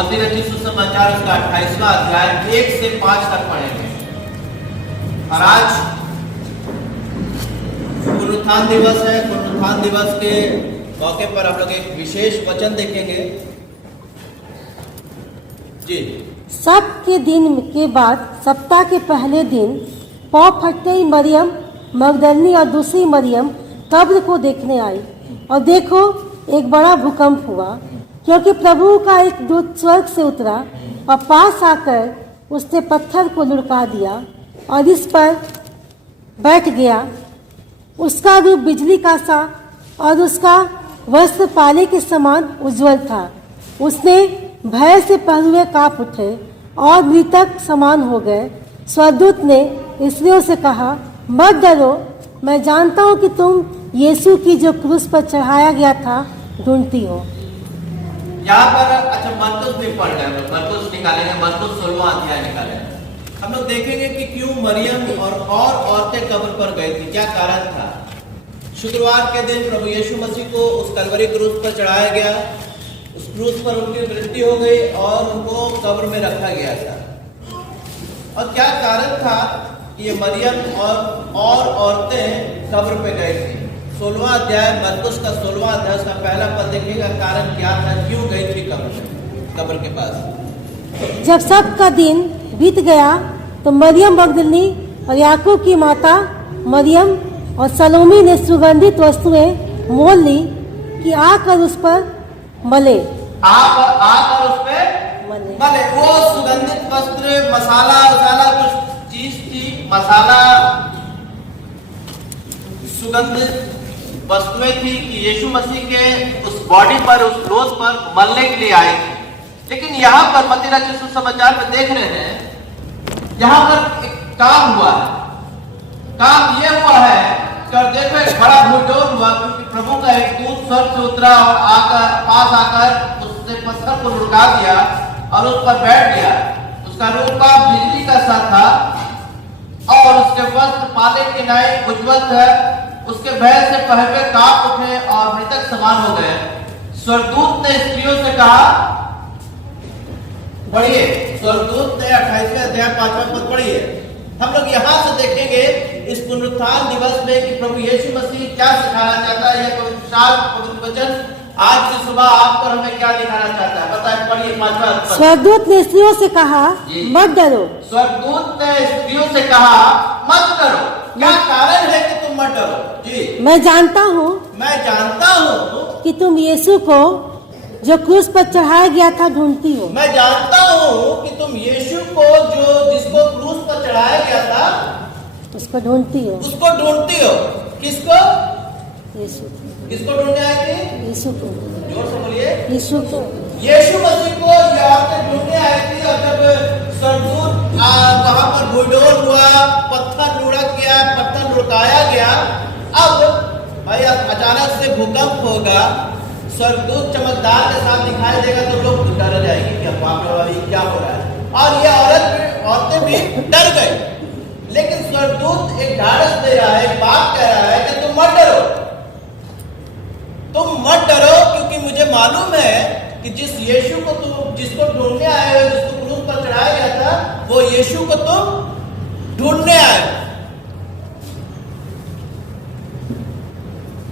मत्ती रचित सुसमाचार उसका 28वां अध्याय 1 से 5 तक पढ़ेंगे। और आज पुनरुत्थान दिवस है। पुनरुत्थान दिवस के मौके पर हम लोग एक विशेष वचन देखेंगे। जी, सब के दिन के बाद सप्ताह के पहले दिन पौ फटते ही मरियम मगदलनी और दूसरी मरियम कब्र को देखने आई, और देखो एक बड़ा भूकंप हुआ, क्योंकि प्रभु का एक दूत स्वर्ग से उतरा और पास आकर उसने पत्थर को लुढ़का दिया और इस पर बैठ गया। उसका रूप बिजली का सा और उसका वस्त्र पाले के समान उज्जवल था। उसने भय से पहलुए कांप उठे और मृतक समान हो गए। स्वर्गदूत ने स्त्रियों से कहा, मत डरो, मैं जानता हूँ कि तुम यीशु की जो क्रूस पर चढ़ाया गया था ढूंढती हो। यहाँ पर अच्छा मरकुस भी पढ़ रहे हैं, मरकुस निकालेंगे, मरकुस 16वां अध्याय निकालेंगे। हम लोग देखेंगे कि क्यों मरियम और औरतें कब्र पर गई थी, क्या कारण था। शुक्रवार के दिन प्रभु यीशु मसीह को उस कलवरी क्रूस पर चढ़ाया गया। उस क्रूस पर उनकी मृत्यु हो गई और उनको कब्र में रखा गया था। और क्या कारण था कि ये मरियम और औरतें कब्र पे गई थी। 16वां अध्याय मरकुस का 16वां अध्याय उसका पहला पद देखिएगा, कारण क्या था, क्यों गई थी कब्र के पास। जब सब का दिन बीत गया तो मरियम मगदलनी और याकूब की माता मरियम और सलोमी ने सुगंधित वस्तुएं मोल ली कि आकर उस पर मले। आकर उस पे मले। वो सुगंधित वस्त्र, मसाला कुछ चीज थी, मसाला सुगंधित वस्तुएं थी कि यीशु मसीह के उस बॉडी पर, उस क्लोथ पर मलने के लिए आई थी। लेकिन यहाँ पर मत्ती रचित सुसमाचार में देख रहे हैं, यहाँ पर एक काम हुआ है। काम ये हुआ है कि देखो एक बड़ा भूडोल हुआ, क्योंकि प्रभु का एक दूत स्वर्ग से उतरा और पास आकर उसने पत्थर को लुढ़का दिया और उस पर बैठ गया। उसका रूप बिजली का सा था और उसके वस्त्र पाले के नए उज्ज्वल थे। उसके भय से पहले कांप उठे और मृतक समान हो गए। स्वर्गदूत ने स्त्रियों से कहा, पढ़िए, स्वर्गदूत ने 28वें अध्याय 5वां पद पढ़िए। हम लोग यहाँ से देखेंगे इस पुनरुत्थान दिवस में कि प्रभु यीशु मसीह क्या सिखाना चाहता है। यह पवित्र वचन आज की सुबह आप पर हमें क्या दिखाना चाहता है, बताइए, पढ़िए 5वां पद। स्वर्गदूत ने स्त्रियों से कहा, मत डरो। स्वर्गदूत ने स्त्रियों से कहा, मत डरो। क्या कारण है कि तुम मत डरो? जी, मैं जानता हूँ कि तुम यीशु को जो क्रूस पर चढ़ाया गया था ढूंढती हो। मैं जानता हूँ कि तुम यीशु को जिसको क्रूस पर चढ़ाया गया था उसको ढूंढती हो। किसको? यीशु। किसको ढूंढने आई थी? यीशु को। जोर से बोलिए। यीशु को। यीशु मसीह को ये औरतें ढूंढने आई थी। और जब स्वर्गदूत वहां पर भूडोल हुआ, पत्थर लुढ़क गया, पत्थर लुढ़काया गया, अब भाई अचानक से भूकंप होगा, स्वर्गदूत चमकदार के साथ दिखाई देगा तो लोग डर जाएंगे, क्या क्या हो रहा है। और ये औरतें भी डर गई। लेकिन स्वर्गदूत एक ढाढ़स दे रहा है, एक बात कह रहा है कि तुम मत डरो, क्योंकि मुझे मालूम है कि जिस यीशु को तुम जिसको ढूंढने आए हो, जिसको क्रूस पर चढ़ाया गया था, वो यीशु को तुम ढूंढने आए हो।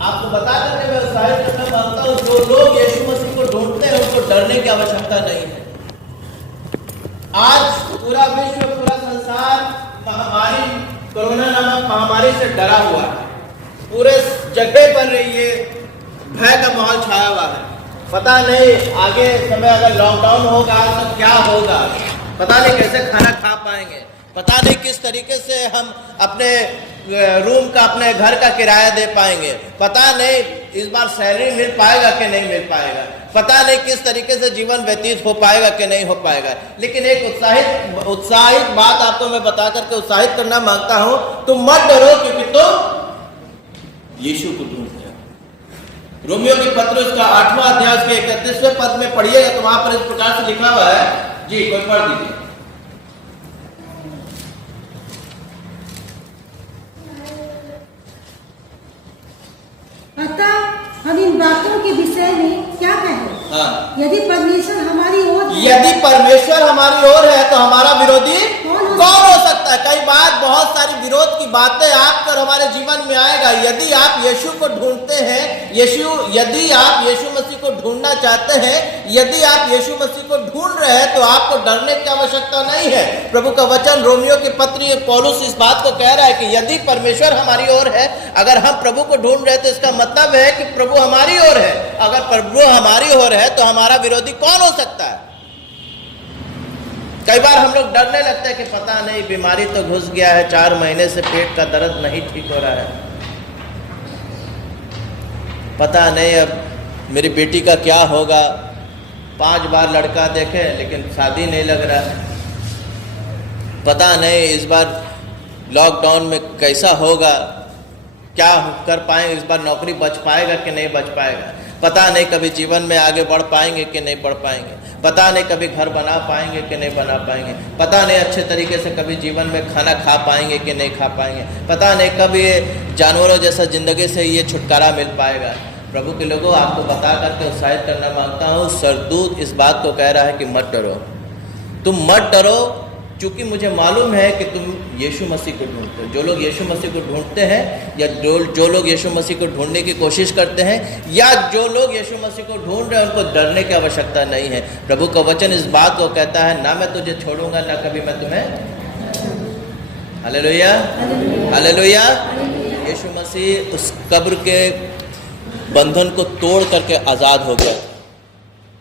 आपको बता करके मैं उत्साहित करना मांगता हूं, जो लोग यीशु मसीह को ढूंढते हैं उनको डरने की आवश्यकता नहीं है। आज पूरा विश्व, पूरा संसार महामारी, कोरोना नामक महामारी से डरा हुआ है। पूरे जगह पर ये भय का माहौल छाया हुआ है। पता नहीं आगे समय अगर लॉकडाउन होगा तो क्या होगा, पता नहीं कैसे खाना खा पाएंगे, पता नहीं किस तरीके से हम अपने रूम का, अपने घर का किराया दे पाएंगे, पता नहीं इस बार सैलरी मिल पाएगा कि नहीं मिल पाएगा, पता नहीं किस तरीके से जीवन व्यतीत हो पाएगा कि नहीं हो पाएगा। लेकिन एक उत्साहित बात आपको मैं बता करके उत्साहित करना मांगता हूं, तुम मत डरो, क्योंकि तुम यीशु को ढूंढते हो। रोमियो की पत्र उसका 8वां अध्याय के 31वें पद में पढ़िएगा तो वहां पर इस प्रकार से लिखा हुआ है। जी, कोई पढ़ दीजिए। अतः हम इन बातों के विषय में क्या कहें? यदि परमेश्वर हमारी ओर यदि परमेश्वर हमारी ओर है तो हमारा विरोधी कौन हो सकता है। कई बार बहुत सारी विरोध की बातें आपको और हमारे जीवन में आएगा। यदि आप यीशु को ढूंढते हैं, यदि आप यीशु मसीह को ढूंढना चाहते हैं, यदि आप यीशु मसीह को ढूंढ रहे हैं तो आपको डरने की आवश्यकता नहीं है। प्रभु का वचन रोमियो के पत्र पौलुस इस बात को कह रहा है कि यदि परमेश्वर हमारी ओर है, अगर हम प्रभु को ढूंढ रहे हैं तो इसका मतलब है कि प्रभु हमारी ओर है। अगर प्रभु हमारी ओर है तो हमारा विरोधी कौन हो सकता है। कई बार हम लोग डरने लगते हैं कि पता नहीं बीमारी तो घुस गया है, 4 महीने से पेट का दर्द नहीं ठीक हो रहा है, पता नहीं अब मेरी बेटी का क्या होगा। 5 बार लड़का देखे लेकिन शादी नहीं लग रहा है, पता नहीं इस बार लॉकडाउन में कैसा होगा, क्या कर पाएंगे, इस बार नौकरी बच पाएगा कि नहीं बच पाएगा, पता नहीं कभी जीवन में आगे बढ़ पाएंगे कि नहीं बढ़ पाएंगे, पता नहीं कभी घर बना पाएंगे कि नहीं बना पाएंगे, पता नहीं अच्छे तरीके से कभी जीवन में खाना खा पाएंगे कि नहीं खा पाएंगे, पता नहीं कभी जानवरों जैसा ज़िंदगी से ये छुटकारा मिल पाएगा। प्रभु के लोगों, आपको बता करके उत्साहित करना मांगता हूँ, सरदूत इस बात को कह रहा है कि मत डरो, तुम मत डरो, क्योंकि मुझे मालूम है कि तुम यीशु मसीह को ढूंढते हो। जो लोग यीशु मसीह को ढूंढते हैं या जो लोग यीशु मसीह को ढूंढने की कोशिश करते हैं या जो लोग यीशु मसीह को ढूंढ रहे हैं, उनको डरने की आवश्यकता नहीं है। प्रभु का वचन इस बात को कहता है, ना मैं तुझे छोड़ूंगा ना कभी मैं तुम्हें। Hallelujah, hallelujah. यीशु मसीह उस कब्र के बंधन को तोड़ करके आज़ाद हो गए।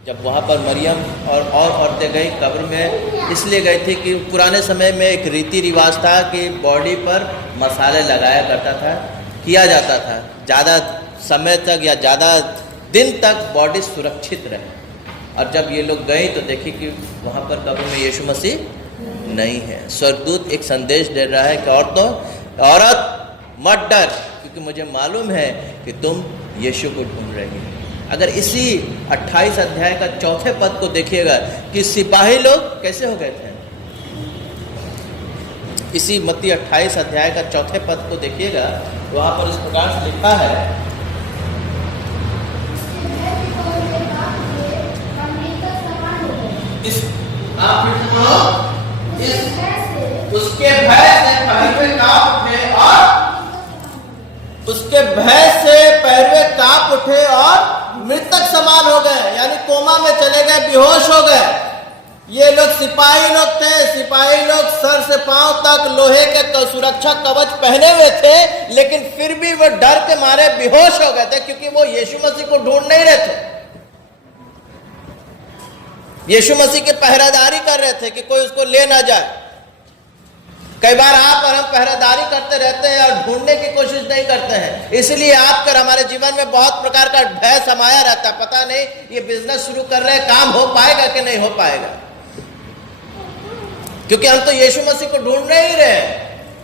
जब वहाँ पर मरियम और औरतें गई कब्र में, इसलिए गई थी कि पुराने समय में एक रीति रिवाज था कि बॉडी पर मसाले लगाया करता था, किया जाता था, ज़्यादा समय तक या ज़्यादा दिन तक बॉडी सुरक्षित रहे। और जब ये लोग गए तो देखी कि वहाँ पर कब्र में यीशु मसीह नहीं है। स्वर्गदूत एक संदेश दे रहा है कि औरत मत डर, क्योंकि मुझे मालूम है कि तुम यीशु को ढूंढ रही हो। अगर इसी 28 अध्याय का 4 पद को देखिएगा कि सिपाही लोग कैसे हो गए थे, इसी मत्ती 28 अध्याय का 4 पद को देखिएगा, वहां पर इस प्रकार से लिखा है, उसके भय से पहरुए कांप उठे और उसके भय से पहरुए कांप उठे और मृतक समान हो गए, यानी कोमा में चले गए, बेहोश हो गए। ये लोग सिपाही लोग थे। सिपाही लोग सर से पांव तक लोहे के सुरक्षा कवच पहने हुए थे, लेकिन फिर भी वो डर के मारे बेहोश हो गए थे, क्योंकि वो यीशु मसीह को ढूंढ नहीं रहे थे, यीशु मसीह की पहरेदारी कर रहे थे कि कोई उसको ले ना जाए। कई बार आप और हम पहरेदारी करते रहते हैं और ढूंढने की कोशिश नहीं करते हैं, इसलिए आपकर हमारे जीवन में बहुत प्रकार का भय समाया रहता है। पता नहीं ये बिजनेस शुरू कर रहे हैं, काम हो पाएगा कि नहीं हो पाएगा, क्योंकि हम तो यीशु मसीह को ढूंढ नहीं रहे हैं,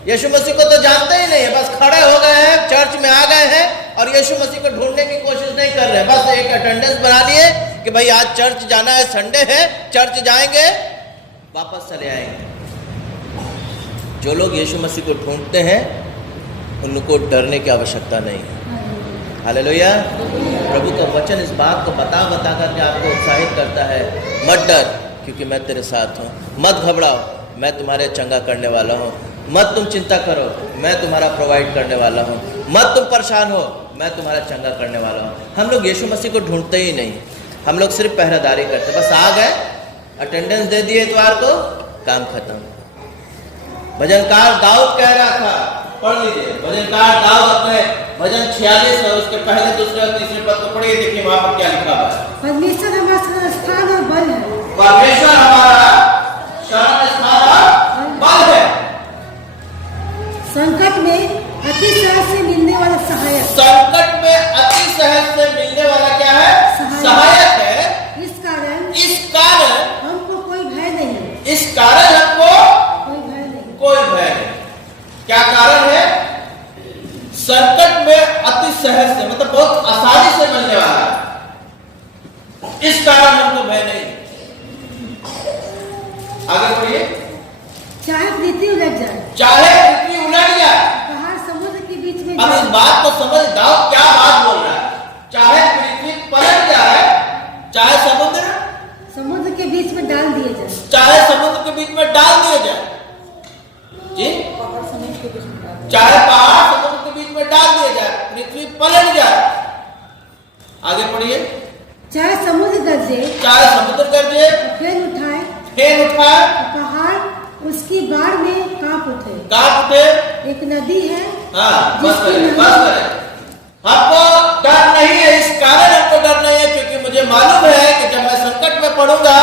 यीशु मसीह को तो जानते ही नहीं है। बस खड़े हो गए हैं, चर्च में आ गए हैं और यीशु मसीह को ढूंढने की कोशिश नहीं कर रहे हैं। बस एक अटेंडेंस बना लिए कि भाई आज चर्च जाना है, संडे है, चर्च जाएंगे, वापस चले आएंगे। जो लोग यीशु मसीह को ढूंढते हैं उनको डरने की आवश्यकता नहीं है। हालेलुया। प्रभु का वचन इस बात को बता करके आपको उत्साहित करता है, मत डर क्योंकि मैं तेरे साथ हूँ, मत घबराओ मैं तुम्हारे चंगा करने वाला हूँ, मत तुम चिंता करो मैं तुम्हारा प्रोवाइड करने वाला हूँ, मत तुम परेशान हो मैं तुम्हारा चंगा करने वाला हूँ। हम लोग यीशु मसीह को ढूंढते ही नहीं, हम लोग सिर्फ पहरेदारी करते, बस आ गए, अटेंडेंस दे दिए इतवार को, काम खत्म। भजनकार दाऊद कह रहा था, पढ़ लीजिए, भजनकार दाऊद अपने भजन 46 और उसके पहले दूसरे और तीसरे पद को पढ़िए, देखिए वहां पर क्या लिखा हुआ है। परमेश्वर हमारा स्थान और बल है, परमेश्वर हमारा शरण स्थान और बल है, संकट में अति सहज से मिलने वाला सहायक। संकट में अति सहज से मिलने वाला क्या है? सहायक है। इस कारण हमको कोई भय नहीं, इस कारण हमको कोई भय नहीं। क्या कारण है? संकट में अति सहज से, मतलब बहुत आसानी से मिलने वाला है, इस कारण हमको भय नहीं। आगे बढ़िए। चाहे पृथ्वी उलट जाए, चाहे पृथ्वी उलट जाए, पहाड़ समुद्र के बीच में अब इस बात को समझ दाऊद क्या बात बोल रहा है। चाहे पृथ्वी पलट जाए, चाहे समुद्र के बीच बीच में डाल दिए जाए। चाहे समुद्र के बीच में डाल दिए जाए, जी, चाहे पहाड़ समुद्र के बीच में डाल दिए जाए, पृथ्वी पलट जाए। आगे पढ़िए। चाहे समुद्र गरजे, चाहे समुद्र गरजे, फेन उठाए, पहाड़ उसकी बाढ़ में कांप उठे। एक नदी है, हाँ, बस करें। हमको डर नहीं है, इस कारण हमको डर नहीं है क्योंकि मुझे मालूम है कि जब मैं संकट में पड़ूंगा,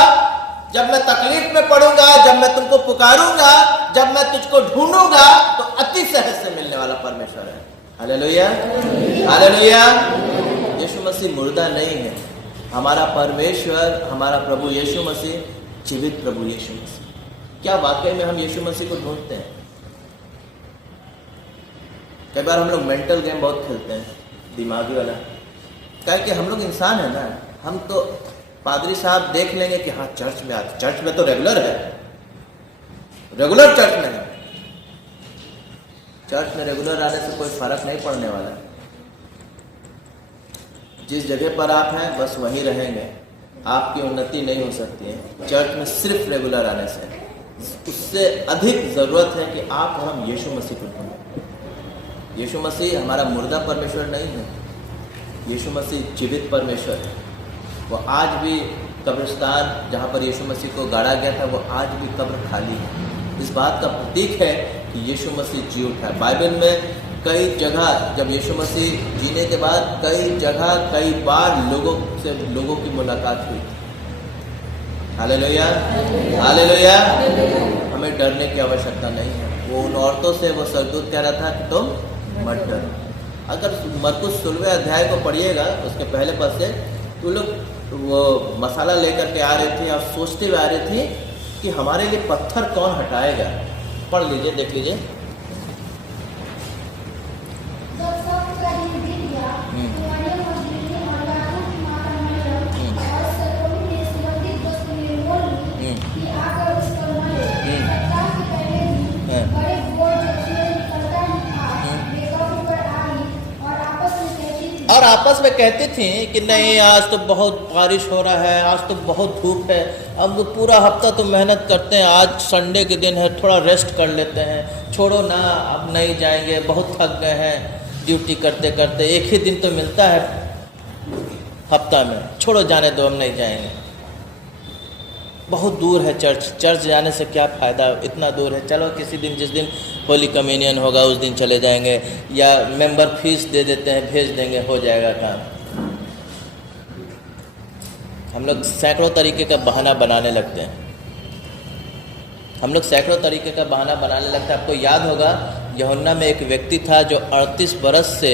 जब मैं तकलीफ में पड़ूंगा, जब मैं तुमको पुकारूंगा, जब मैं तुझको ढूंढूंगा, तो अति सहज से मिलने वाला परमेश्वर है। Hallelujah, hallelujah. यीशु मसीह मुर्दा नहीं है। हमारा परमेश्वर, हमारा प्रभु यीशु मसीह जीवित प्रभु यीशु मसीह। क्या वाकई में हम यीशु मसीह को ढूंढते हैं? कई बार हम लोग मेंटल गेम बहुत खेलते हैं, दिमागी वाला। क्या कि हम लोग इंसान है ना, हम तो पादरी साहब देख लेंगे कि हाँ चर्च में आते, चर्च में तो रेगुलर है, रेगुलर चर्च में है। चर्च में रेगुलर आने से कोई फर्क नहीं पड़ने वाला। जिस जगह पर आप हैं बस वहीं रहेंगे, आपकी उन्नति नहीं हो सकती है चर्च में सिर्फ रेगुलर आने से। उससे अधिक जरूरत है कि आप और हम यीशु मसीह को ढूंढें। यीशु मसीह हमारा मुर्दा परमेश्वर नहीं है, यीशु मसीह जीवित परमेश्वर है। वो आज भी कब्रिस्तान जहाँ पर यीशु मसीह को गाड़ा गया था, वो आज भी कब्र खाली है। इस बात का प्रतीक है कि यीशु मसीह जी उठा है। बाइबल में कई जगह जब यीशु मसीह जीने के बाद कई जगह कई बार लोगों की मुलाकात हुई। Hallelujah, hallelujah. हमें डरने की आवश्यकता नहीं है। वो उन औरतों से वो सरदूत कह रहा था कि तुम मत डरो। अगर मरकुस 16वें अध्याय को पढ़िएगा, उसके पहले पद से, तो लोग वो मसाला लेकर के आ रहे थे और सोचते हुए आ रहे थे कि हमारे लिए पत्थर कौन हटाएगा। पढ़ लीजिए, देख लीजिए। और आपस में कहती थी कि नहीं आज तो बहुत बारिश हो रहा है, आज तो बहुत धूप है, अब पूरा हफ्ता तो मेहनत करते हैं, आज संडे के दिन है, थोड़ा रेस्ट कर लेते हैं, छोड़ो ना अब नहीं जाएंगे, बहुत थक गए हैं ड्यूटी करते करते, एक ही दिन तो मिलता है हफ्ता में, छोड़ो जाने दो हम नहीं जाएंगे। बहुत दूर है चर्च जाने से क्या फ़ायदा, इतना दूर है, चलो किसी दिन जिस दिन होली कम्युनियन होगा उस दिन चले जाएंगे, या मेंबर फीस दे देते हैं भेज देंगे, हो जाएगा काम। हम लोग सैकड़ों तरीके का बहाना बनाने लगते हैं, हम लोग सैकड़ों तरीके का बहाना बनाने लगते हैं। आपको याद होगा यूहन्ना में एक व्यक्ति था जो 38 बरस से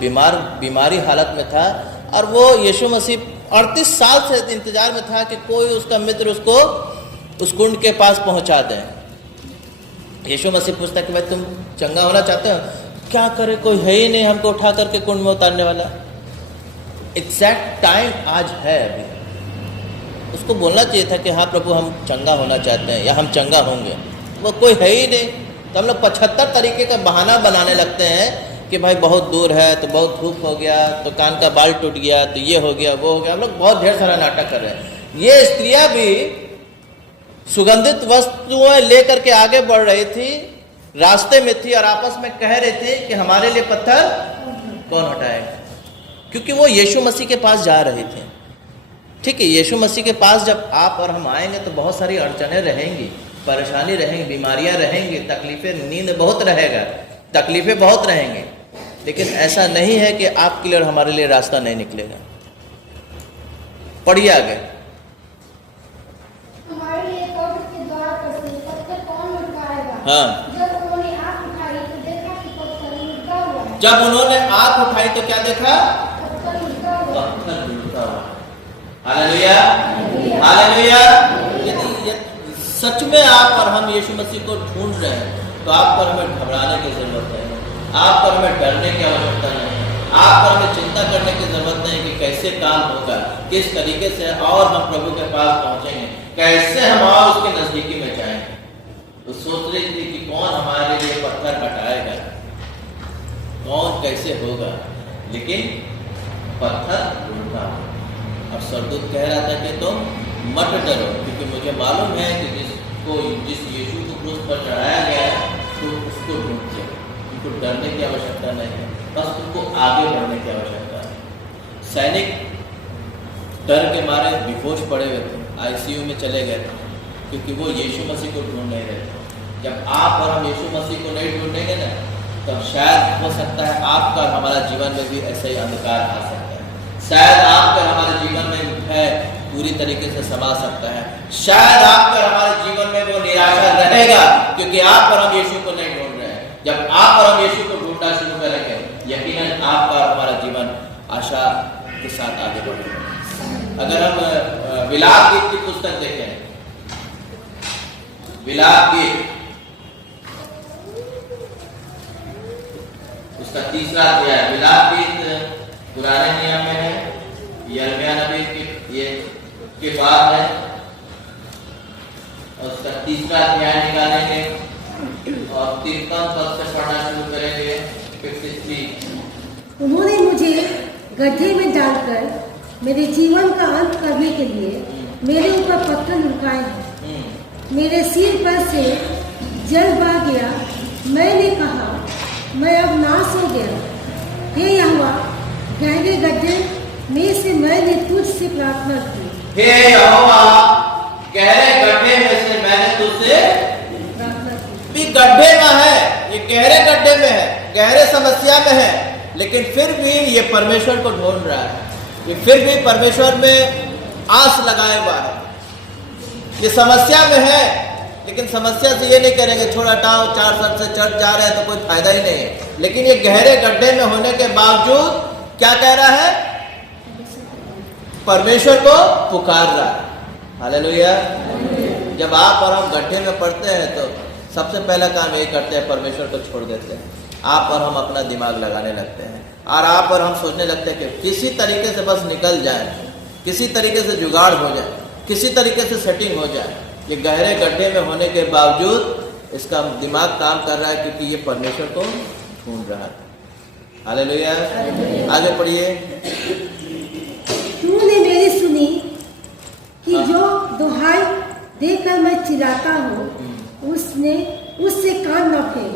बीमारी हालत में था, और वो यीशु मसीह 38 साल से इंतजार में था कि कोई उसका मित्र उसको उस कुंड के पास पहुंचा दे। यीशु मसीह पूछता कि भाई तुम चंगा होना चाहते हो, क्या करे, कोई है ही नहीं हमको उठा करके कुंड में उतारने वाला। एग्जैक्ट टाइम आज है। अभी उसको बोलना चाहिए था कि हाँ प्रभु हम चंगा होना चाहते हैं या हम चंगा होंगे, वो कोई है ही नहीं। तो हम लोग 75 तरीके का बहाना बनाने लगते हैं कि भाई बहुत दूर है, तो बहुत धूप हो गया, तो कान का बाल टूट गया, तो ये हो गया वो हो गया। हम लोग बहुत ढेर सारा नाटक कर रहे हैं। ये स्त्रियां भी सुगंधित वस्तुएं लेकर के आगे बढ़ रही थी, रास्ते में थी और आपस में कह रहे थे कि हमारे लिए पत्थर कौन हटाएगा, क्योंकि वो यीशु मसीह के पास जा रहे थे। ठीक है, यीशु मसीह के पास जब आप और हम आएंगे तो बहुत सारी अड़चनें रहेंगी, परेशानी रहेंगी, बीमारियां रहेंगी, तकलीफें, नींद बहुत रहेगा, तकलीफें बहुत रहेंगी, लेकिन ऐसा नहीं है कि आपके लिए और हमारे लिए रास्ता नहीं निकलेगा। पढ़िए आगे। हमारे लिए कब्र के द्वार पर से पत्थर कौन उठाएगा? हाँ। जब उन्होंने आँख उठाई तो देखा कि पत्थर लुढ़का हुआ है। जब उन्होंने आँख उठाई तो क्या देखा? पत्थर लुढ़का हुआ है। पत्थर लुढ़का हुआ। Hallelujah, hallelujah. यदि सच में आप और हम यीशु मसीह को ढूंढ रहे हैं तो आप पर हमें घबराने की जरूरत है, आप पर हमें डरने की आवश्यकता नहीं है, आप पर हमें चिंता करने की जरूरत नहीं कि कैसे काम होगा, किस तरीके से और हम प्रभु के पास पहुंचेंगे, कैसे हम और उसके नजदीकी में जाएंगे। तो सोच रही थी कि कौन हमारे लिए पत्थर हटाएगा, कौन कैसे होगा, लेकिन पत्थर लुढ़का। और सरदूत कह रहा था कि तुम मत डरो, क्योंकि मुझे मालूम है कि जिस यीशु को क्रूस पर चढ़ाया गया है तो उसको ढूंढते, तुमको डरने की आवश्यकता नहीं है, बस तुमको आगे बढ़ने की आवश्यकता है। सैनिक डर के मारे बेहोश पड़े हुए थे, आईसीयू में चले गए थे, क्योंकि वो यीशु मसीह को ढूंढ नहीं रहे थे। जब आप और हम यीशु मसीह को नहीं ढूंढेंगे ना, तब शायद हो सकता है आपका और हमारा जीवन में भी ऐसे ही अंधकार आ सकता है। शायद आपका और हमारे जीवन में है पूरी तरीके से समा सकता है। शायद आपका और हमारे जीवन में वो निराशा रहेगा, क्योंकि आप और हम यीशु को नहीं ढूंढ रहे हैं। जब आप और हम यीशु को ढूंढना शुरू करेंगे, यकीनन आपका और हमारा जीवन आशा के साथ आगे बढ़ेगा। अगर हम विलाप गीत की पुस्तक देखें, विलाप गीत उसका 3रा अध्याय, विलाप गीत पुराने नियम में है, यिर्मयाह नबी के बाद है, और उसका 3रा अध्याय निकालेंगे और 53 पद से पढ़ना शुरू करेंगे। 53। उन्होंने मुझे गड्ढे में डालकर मेरे जीवन का अंत करने के लिए मेरे ऊपर पत्थर लुढ़काए हैं। मेरे सिर पर से जल बह गया। मैंने कहा, मैं अब नाश हो गया। हे यहोवा, गहरे गड्ढे में से मैंने तुझसे प्रार्थना की। हे यहोवा, गहरे गड्ढे में से मैंने तुझसे प्रार्थना की। भी गड्ढे में है, ये गहरे गड्ढे में है, गहरे समस्या में है, लेकिन फिर भी ये परमेश्वर को ढूंढ रहा है। ये फिर भी परमेश्वर में आस लगाए हुआ है। ये समस्या में है, लेकिन समस्या से ये नहीं करेंगे छोड़ हटाओ, 4 साल से चढ़ जा रहे हैं तो कोई फायदा ही नहीं है। लेकिन ये गहरे गड्ढे में होने के बावजूद क्या कह रहा है? परमेश्वर को पुकार रहा है। हालेलुया। जब आप और हम गड्ढे में पड़ते हैं तो सबसे पहला काम यही करते हैं, परमेश्वर को छोड़ देते हैं। आप और हम अपना दिमाग लगाने लगते हैं, और आप और हम सोचने लगते हैं कि किसी तरीके से बस निकल जाए, किसी तरीके से जुगाड़ हो जाए, किसी तरीके से सेटिंग हो जाए। ये गहरे गड्ढे में होने के बावजूद इसका दिमाग काम कर रहा है, क्योंकि ये परमेश्वर को ढूंढ रहा है। हालेलुया। आगे पढ़िए। तूने मेरी सुनी कि जो दुहाई देकर मैं चिल्लाता हूँ, उससे कान न फेर।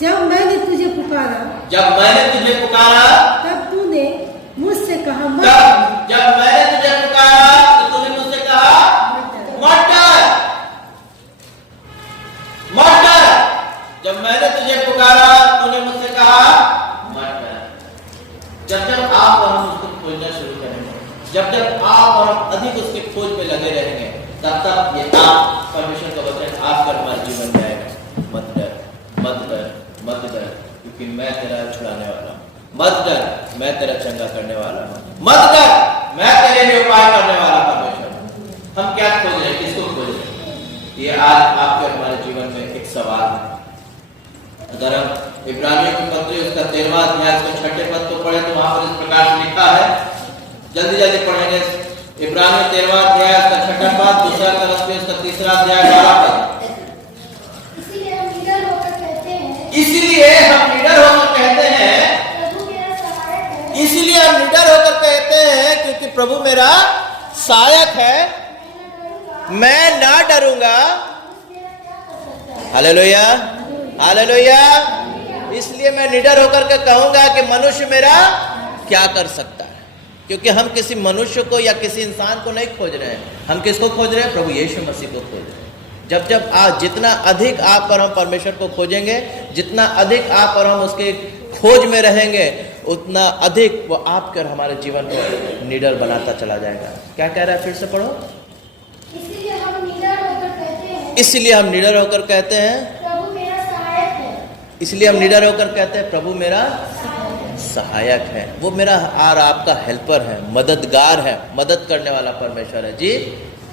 जब मैंने तुझे पुकारा, तब तूने मुझसे कहा मत। जब मैंने तुझे पुकारा तो तूने मुझसे कहा मत डर, मत डर। जब मैंने तुझे पुकारा तूने मुझसे कहा मत डर। जब आप और हम उसको खोजना शुरू करेंगे, जब आप और हम अधिक उसके खोज में लगे रहेंगे, तब ये आप परमेश्वर का वचन आपका हमारे जीवन में आएगा। मत डर, मत डर, मत डर, क्योंकि मैं तेरा छुड़ाने वाला हूँ। मत डर, मैं तेरा चंगा करने वाला हूँ। मत डर, मैं तेरे लिए उपाय करने वाला परमेश्वर हूँ। हम क्या खोज रहे हैं, किसको खोज रहे हैं? ये आज आपके हमारे जीवन में एक सवाल है। अगर हम इब्रानियों की पत्री उसका 13वां अध्याय उसके 6ठे पद को पढ़े तो वहां पर इस प्रकार से लिखा है, जल्दी पढ़ेंगे। इब्रानियों 13वां अध्याय उसका 6ठा पद, दूसरा करन्थियों उसका 3रा अध्याय 12 पद। इसीलिए हम निडर होकर कहते हैं, इसलिए हम निडर होकर कहते हैं, प्रभु मेरा सहायक है। इसलिए हम निडर होकर कहते हैं क्योंकि प्रभु मेरा सहायक है, मैं ना डरूंगा। Hallelujah, hallelujah. इसलिए मैं निडर होकर के कहूंगा कि मनुष्य मेरा क्या कर सकता है, क्योंकि हम किसी मनुष्य को या किसी इंसान को नहीं खोज रहे हैं। हम किसको खोज रहे हैं? प्रभु यीशु मसीह को खोज रहे हैं। जब आज जितना अधिक आप और हम परमेश्वर को खोजेंगे, जितना अधिक आप और हम उसके खोज में रहेंगे, उतना अधिक वो आपके और हमारे जीवन को निडर बनाता चला जाएगा। क्या कह रहा है? फिर से पढ़ो। इसलिए हम निडर होकर कहते हैं, इसलिए हम निडर होकर कहते हैं, प्रभु मेरा सहायक है। इसलिए हम निडर होकर कहते हैं, प्रभु मेरा सहायक है। वो मेरा और आपका हेल्पर है, मददगार है, मदद करने वाला परमेश्वर है। जी,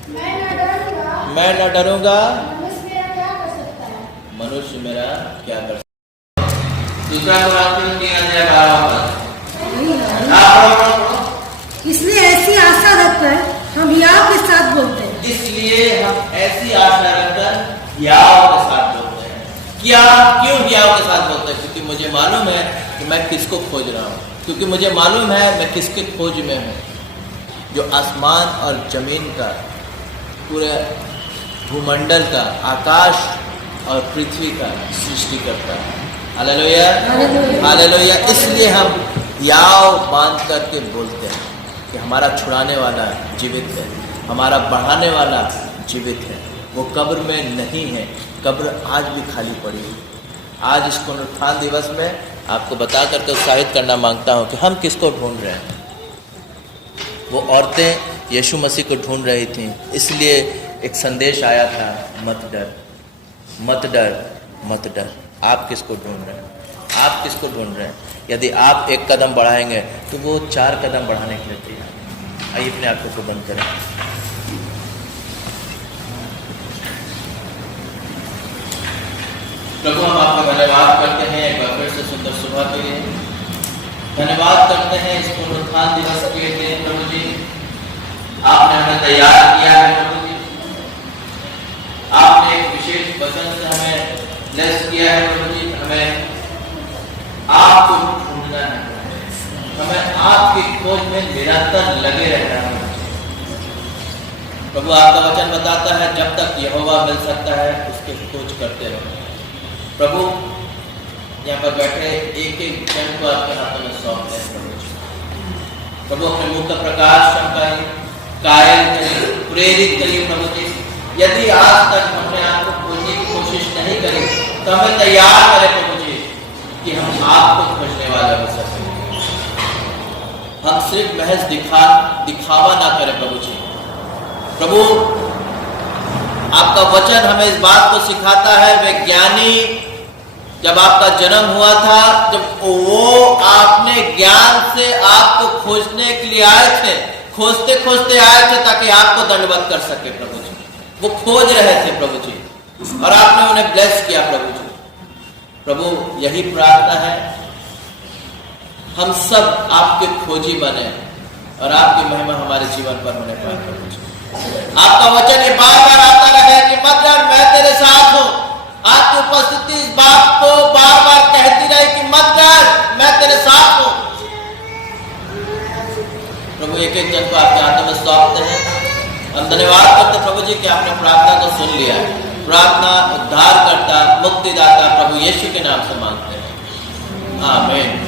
मैं न डरूंगा। मैं न डरूंगा। मनुष्य मेरा क्या कर सकता है? मनुष्य मेरा क्या कर सकता है? दूसरा कुरान 3 अध्याय 12 पद। इसलिए ऐसी आशा रखकर हम याव के साथ बोलते हैं। इसलिए हम ऐसी आशा रखकर याव के साथ बोलते हैं। क्या, क्यों याव के साथ बोलते हैं? क्योंकि मुझे मालूम है कि मैं किसको खोज रहा हूँ, क्योंकि मुझे मालूम है मैं किसके खोज में हूँ। जो आसमान और जमीन का, पूरे भूमंडल का, आकाश और पृथ्वी का सृष्टि करता है। Hallelujah, hallelujah. इसलिए हम याव बांध करके बोलते हैं कि हमारा छुड़ाने वाला जीवित है, हमारा बढ़ाने वाला जीवित है। वो कब्र में नहीं है, कब्र आज भी खाली पड़ी है। आज इस पुनरुत्थान दिवस में आपको बता करके उत्साहित करना मांगता हूँ कि हम किसको ढूंढ रहे हैं। वो औरतें यीशु मसीह को ढूंढ रही थीं, इसलिए एक संदेश आया था, मत डर, मत डर, मत डर। आप किसको ढूंढ रहे हैं? आप किसको ढूंढ रहे हैं? यदि आप एक कदम बढ़ाएंगे तो वो 4 कदम बढ़ाने के लिए तैयार। आइए अपने आंखों को बंद करें। प्रभु, हम आपका धन्यवाद करते हैं एक बार फिर से सुंदर सुबह के लिए। धन्यवाद करते हैं इस पुनरुत्थान दिवस के लिए। प्रभु जी, आपने हमें तैयार किया है। प्रभु जी, आपने एक विशेष वचन से हमें ब्लेस किया है। प्रभु जी, हमें आपको ढूंढना है, हमें आपकी खोज में निरंतर लगे रहना है। प्रभु, आपका वचन बताता है जब तक यहोवा मिल सकता है उसकी खोज करते रहो। प्रभु, यहाँ पर बैठे एक एक जन को आपके हाथों में सौंपते हैं। प्रभु, अपने मुख का प्रकाश चमकाइए, कायल करिए, प्रेरित करिए। प्रभु जी, यदि आज तक हमने आपको खोजने की कोशिश नहीं करी तो हमें तैयार करें प्रभु जी कि हम आपको खोजने वाले हो सकें। हम सिर्फ महज दिखावा ना करें प्रभु जी। प्रभु, आपका वचन हमें इस बात को सिखाता है, वैज्ञानी जब आपका जन्म हुआ था, जब वो आपने ज्ञान से आपको खोजने के लिए आए थे, खोजते खोजते आए थे ताकि आपको दंडवत कर सके प्रभु जी। वो खोज रहे थे प्रभु जी, और आपने उन्हें ब्लेस किया प्रभु जी। प्रभु, यही प्रार्थना है, हम सब आपके खोजी बने और आपकी महिमा हमारे जीवन पर होने पाए प्रभु जी। आपका वचन ये बार बार आता रहे कि मत डर, मैं तेरे साथ हूं। आपकी उपस्थिति इस बात को बार बार कहती रहे कि मत डर, मैं तेरे साथ हूं। प्रभु, एक एक जन को आपके हाथों में सौंपते हैं। हम धन्यवाद करते प्रभु जी कि आपने प्रार्थना को सुन लिया। प्रार्थना उद्धारकर्ता, मुक्तिदाता प्रभु यीशु के नाम से मांगते हैं, आमीन।